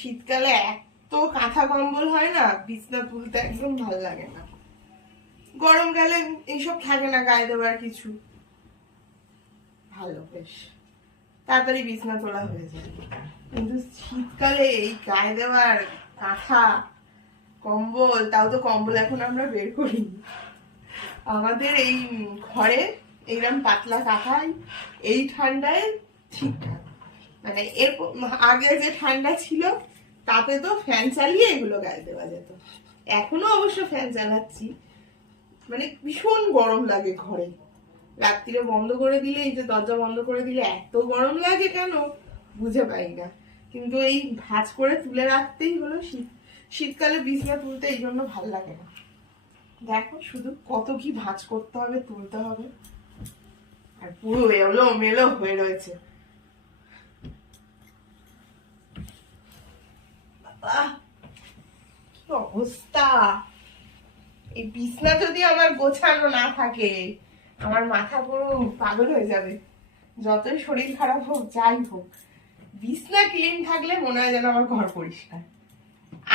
শীতকালে এত কাঁথা কম্বল হয় না, বিছনা তুলতে একদম ভালো লাগে না। গরমকালে এইসব থাকে না গায়ে দেওয়ার কিছু, ভালো বেশ তাড়াতাড়ি বিছনা তোলা হয়ে যায়। কিন্তু শীতকালে এই গায়ে দেওয়ার কাঁথা কম্বল, তাও তো কম্বল এখন আমরা বের করি। আমাদের এই ঘরে এইরকম পাতলা কাঁথাই এই ঠান্ডায় ঠিকঠাক। মানে এর আগে যে ঠান্ডা ছিল তাতে তো ফ্যান চালিয়ে এগুলো গায়ে দেওয়া যেত। এখনো অবশ্য ফ্যান চালাচ্ছি, মানে ভীষণ গরম লাগে ঘরে। রাত্রিরে বন্ধ করে দিলে, এই যে দরজা বন্ধ করে দিলে এত গরম লাগে কেন বুঝে পাই না। কিন্তু এই ভাঁজ করে তুলে রাখতেই হলো। শীতকালে বিছনা তুলতে এই জন্য ভাল লাগে না। দেখো শুধু কত কি ভাঁজ করতে হবে, তুলতে হবে, আর পুরো এলো মেলো হয়ে রয়েছে। কি অবস্থা! এই বিছনা যদি আমার গোছানো না থাকে, আমার মাথা পুরো পাগল হয়ে যাবে। যতই শরীর খারাপ হোক, যাই হোক, বিছনা ক্লিন থাকলে মনে হয় যেন আমার ঘর পরিষ্কার।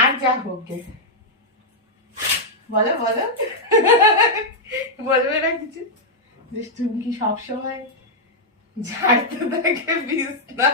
আর যা হোক গে, বলো বলো, বলবে না কিছু? তুমি কি সবসময় ঝাড়তে থাকে বিছনা?